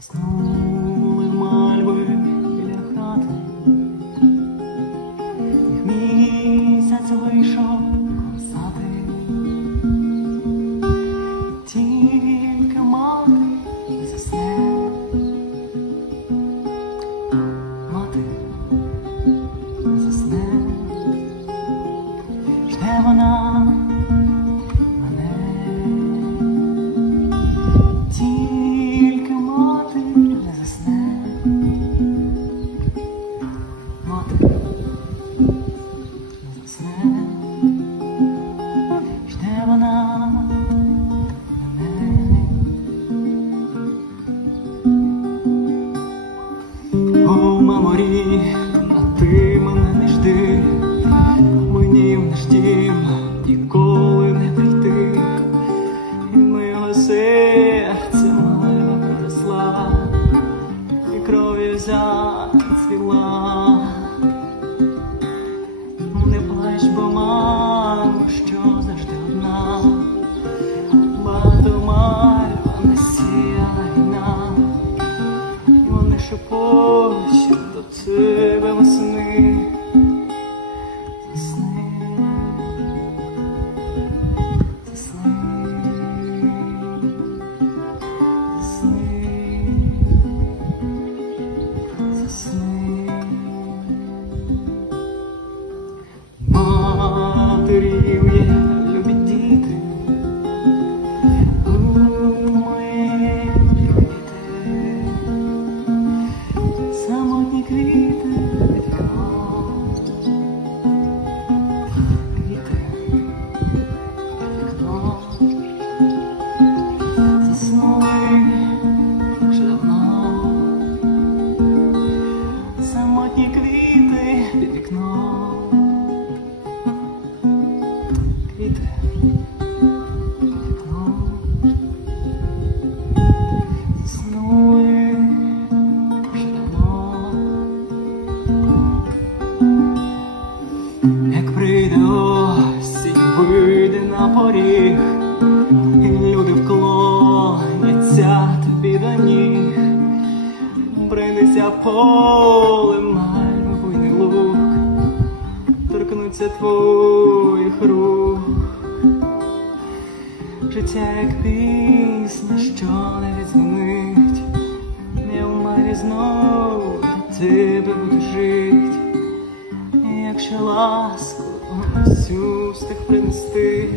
Заснули мальви біля хати, і кров'ю зацвіла. Не плач, бо мамо, що завжди одна, багато мальва насіяла війна, і вони шепочуть Самотні квіти під вікном. Квіти під вікном. Заснули вже давно. Як прийде осінь, вийде на поріг, і люди вклоняться тобі до ніг, Прийдеться поле, торкнуться твоїх рух, Життя як пісня, що не відзвонить, я в марі знов тебе буду жить. Якщо ласку всю встиг принести,